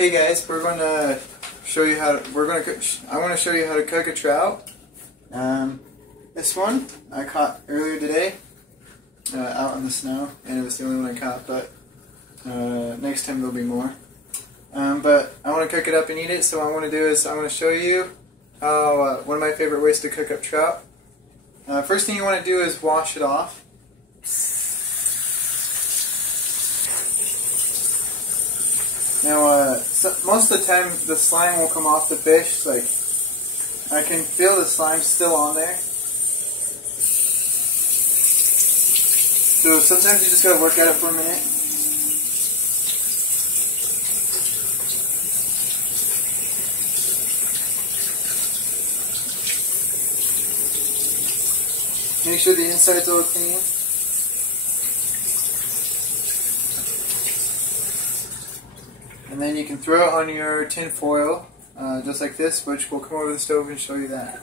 Hey guys, we're going to show you how to, I want to show you how to cook a trout. This one I caught earlier today out in the snow, and it was the only one I caught, but next time there'll be more. But I want to cook it up and eat it, so what I want to do is I want to show you how one of my favorite ways to cook up trout. First thing you want to do is wash it off. Now, most of the time the slime will come off the fish. Like, I can feel the slime still on there. So sometimes you just gotta work at it for a minute. Make sure the inside's all clean. And then you can throw it on your tin foil, just like this, which will come over the stove and show you that.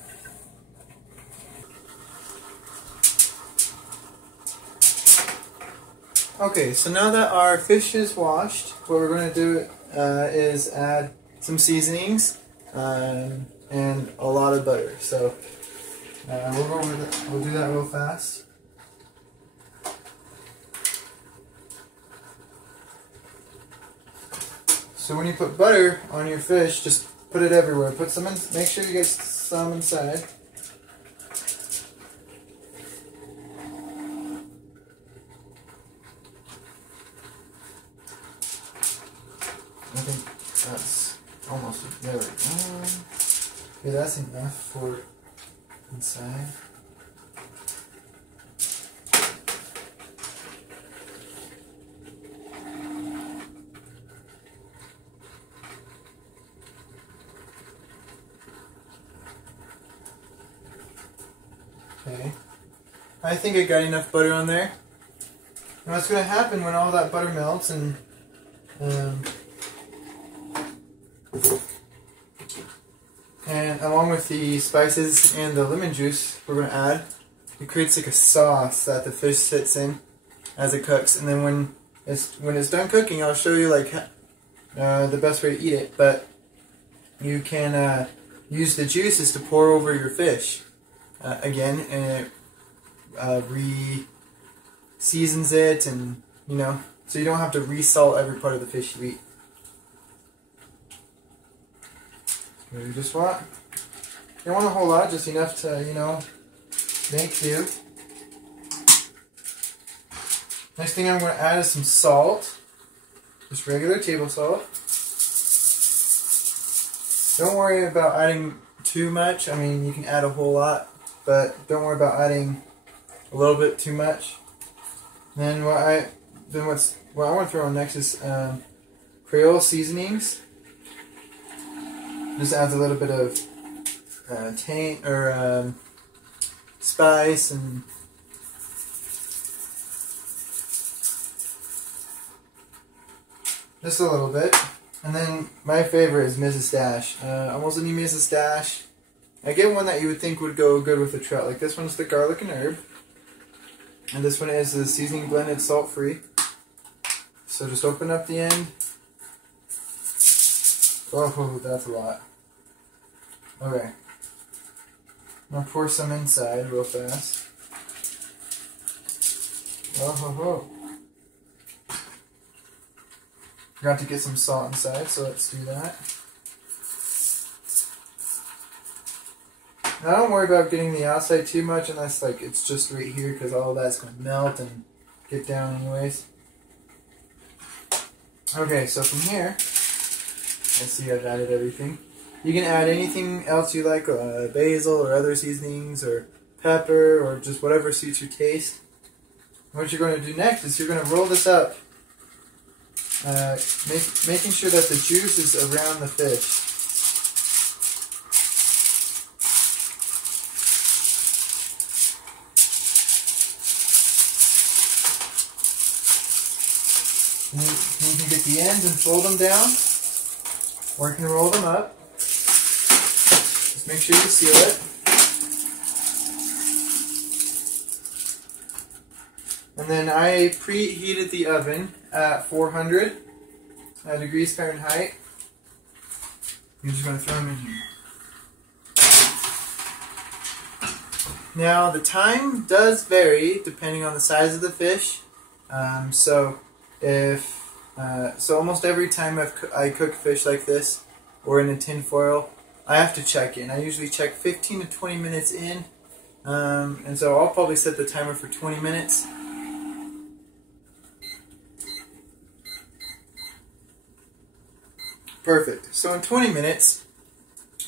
Okay, so now that our fish is washed, what we're going to do is add some seasonings and a lot of butter. So we'll do that real fast. So when you put butter on your fish, just put it everywhere. Put some in, make sure you get some inside. I think that's almost there. Okay, that's enough for inside. Okay, I think I got enough butter on there. Now what's going to happen when all that butter melts and along with the spices and the lemon juice we're going to add, it creates like a sauce that the fish sits in as it cooks. And then when it's done cooking, I'll show you like the best way to eat it. But you can use the juices to pour over your fish. Again, and it re-seasons it, and so you don't have to re-salt every part of the fish you eat. So you just want, you don't want a whole lot, just enough to, make do. Next thing I'm going to add is some salt, just regular table salt. Don't worry about adding too much. I mean, you can add a whole lot, but don't worry about adding a little bit too much. Then what I want to throw on next is Creole seasonings. Just adds a little bit of taint or spice and just a little bit. And then my favorite is Mrs. Dash. Almost any Mrs. Dash. I get one that you would think would go good with a trout. Like this one's the garlic and herb. And this one is the seasoning blended salt free. So just open up the end. Oh, that's a lot. Okay. I'm going to pour some inside real fast. Oh. Forgot to get some salt inside, so let's do that. Now don't worry about getting the outside too much unless like it's just right here, because all of that's going to melt and get down anyways. Okay, so from here, let's see, I've added everything. You can add anything else you like, basil or other seasonings or pepper or just whatever suits your taste. And what you're going to do next is you're going to roll this up, making sure that the juice is around the fish. And you can get the ends and fold them down, or you can roll them up. Just make sure you seal it. And then I preheated the oven at 400 degrees Fahrenheit You're just going to throw them in here. Now the time does vary depending on the size of the fish. So almost every time I cook fish like this or in a tin foil, I have to check in. I usually check 15 to 20 minutes in, and so I'll probably set the timer for 20 minutes. Perfect. So in 20 minutes,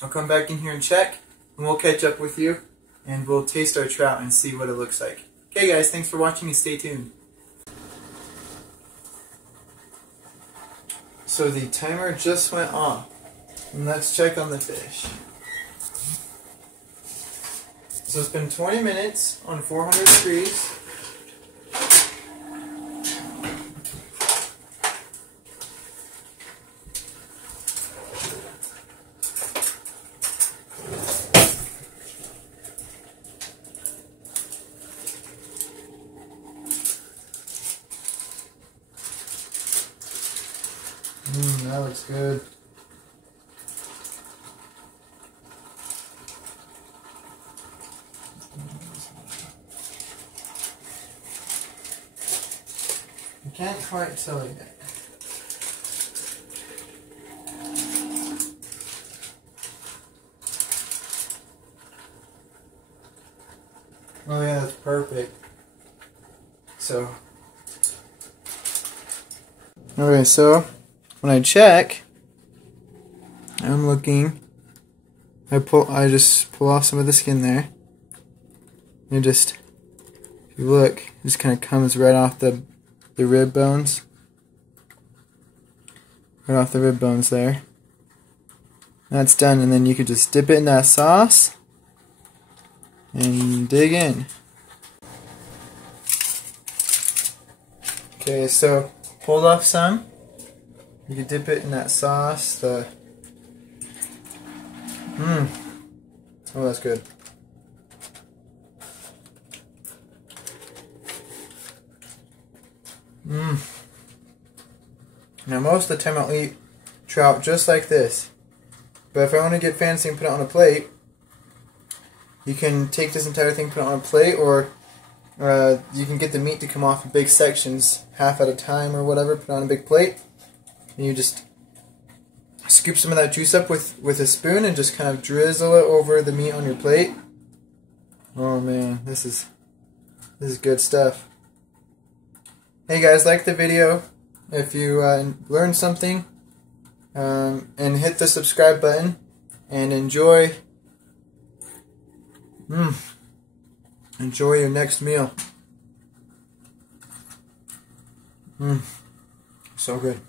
I'll come back in here and check, and we'll catch up with you, and we'll taste our trout and see what it looks like. Okay guys, thanks for watching and stay tuned. So the timer just went off, and let's check on the fish. So it's been 20 minutes on 400 degrees. That looks good. I can't quite tell yet. Oh yeah, that's perfect. So, okay, so when I check, I'm looking. I just pull off some of the skin there. And just, if you look, it just kind of comes right off the rib bones. Right off the rib bones there. That's done, and then you could just dip it in that sauce and dig in. Okay, so pulled off some. You can dip it in that sauce. Oh, that's good. Now most of the time I'll eat trout just like this. But if I want to get fancy and put it on a plate, you can take this entire thing, put it on a plate, or you can get the meat to come off in big sections, half at a time or whatever, put it on a big plate. And you just scoop some of that juice up with a spoon and just kind of drizzle it over the meat on your plate. Oh man, this is good stuff. Hey guys, like the video if you learned something, and hit the subscribe button, and enjoy your next meal. So good.